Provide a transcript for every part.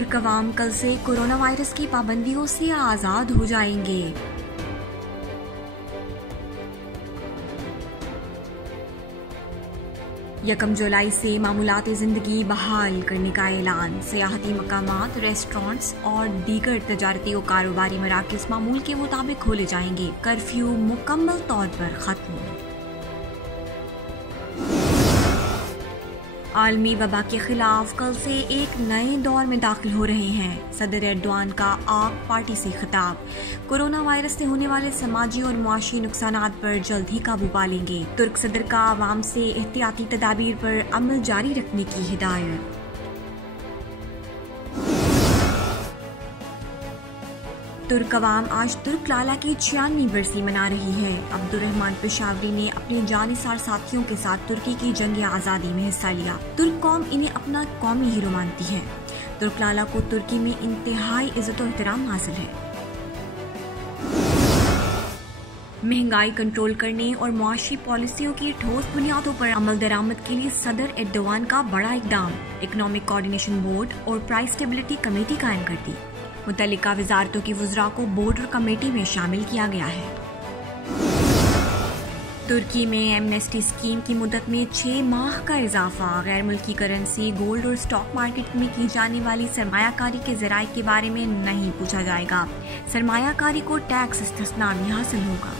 ترک عوام کل سے کورونا وائرس کی پابندیوں سے آزاد ہو جائیں گے۔ 1 جولائی سے معمولات زندگی بحال کرنے کا اعلان۔ سیاحتی مقامات، ریسٹورانٹس اور دیگر تجارتی و کاروباری مراکز معمول کے مطابق کھولے جائیں گے۔ کرفیو مکمل طور پر ختم۔ عالمی وبا کے خلاف کل سے ایک نئے دور میں داخل ہو رہے ہیں۔ صدر ایردوان کا آک پارٹی سے خطاب۔ کورونا وائرس سے ہونے والے سماجی اور معاشی نقصانات پر جلد ہی قابو پا لیں گے۔ ترک صدر کا عوام سے احتیاطی تدابیر پر عمل جاری رکھنے کی ہدایت۔ ترک عوام آج ترک لالہ کی 96ویں برسی منا رہی ہے۔ عبد الرحمن پشاوری نے اپنے جانثار ساتھیوں کے ساتھ ترکی کی جنگ آزادی میں حصہ لیا۔ ترک قوم انہیں اپنا قومی ہیرو مانتی ہے۔ ترک لالہ کو ترکی میں انتہائی عزت و احترام حاصل ہے۔ مہنگائی کنٹرول کرنے اور معاشی پالیسیوں کی ٹھوس بنیادوں پر عمل درآمد کے لیے صدر ایردوان کا بڑا اقدام۔ اکنامک کوآرڈینیشن بورڈ اور پرائس اسٹیبلٹی کمیٹی قائم کر دی۔ متعلقہ وزارتوں کی وزراء کو بورڈ اور کمیٹی میں شامل کیا گیا ہے۔ ترکی میں ایمنیسٹی اسکیم کی مدت میں 6 ماہ کا اضافہ۔ غیر ملکی کرنسی، گولڈ اور اسٹاک مارکیٹ میں کی جانے والی سرمایہ کاری کے ذرائع کے بارے میں نہیں پوچھا جائے گا۔ سرمایہ کاری کو ٹیکس استثناء بھی حاصل ہوگا۔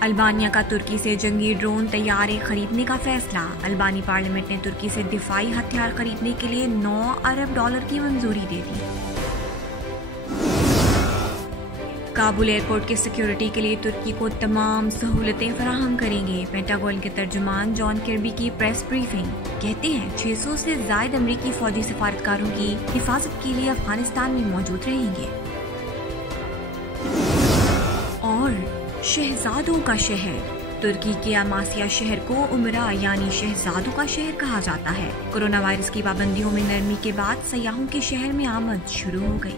البانیہ کا ترکی سے جنگی ڈرون طیارے خریدنے کا فیصلہ۔ البانی پارلیمنٹ نے ترکی سے دفاعی ہتھیار خریدنے کے لیے $9 ارب کی منظوری دے دی۔ کابل ایئرپورٹ کی سیکیورٹی کے لیے ترکی کو تمام سہولتیں فراہم کریں گے۔ پینٹاگون کے ترجمان جان کربی کی پریس بریفنگ۔ کہتے ہیں 600 سے زائد امریکی فوجی سفارتکاروں کی حفاظت کے لیے افغانستان میں موجود رہیں گے۔ اور شہزادوں کا شہر۔ ترکی کے اماسیا شہر کو عمرہ یعنی شہزادوں کا شہر کہا جاتا ہے۔ کورونا وائرس کی پابندیوں میں نرمی کے بعد سیاحوں کے شہر میں آمد شروع ہو گئی۔